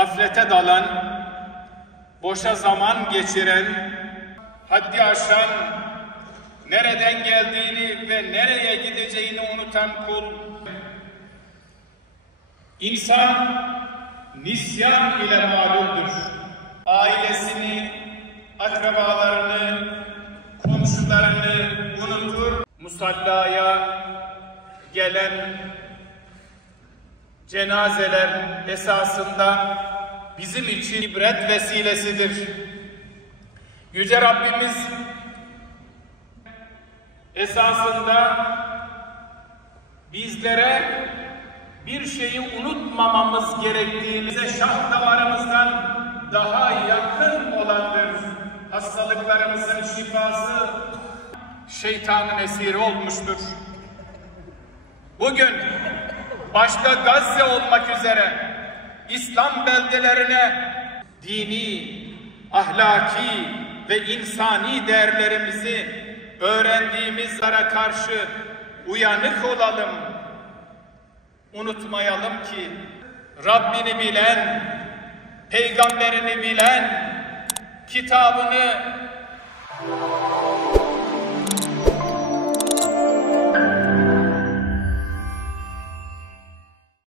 gaflete dalan, boşa zaman geçiren, haddi aşan, nereden geldiğini ve nereye gideceğini unutan kul. İnsan nisyan ile mağluldür. Ailesini, akrabalarını, komşularını unutur. Musallaya gelen cenazeler esasında bizim için ibret vesilesidir. Yüce Rabbimiz esasında bizlere bir şeyi unutmamamız gerektiğimize şah damarımızdan daha yakın olandır. Hastalıklarımızın şifası şeytanın esiri olmuştur. Bugün başta Gazze olmak üzere İslam beldelerine dini, ahlaki ve insani değerlerimizi öğrendiğimizlere karşı uyanık olalım. Unutmayalım ki Rabbini bilen, peygamberini bilen, kitabını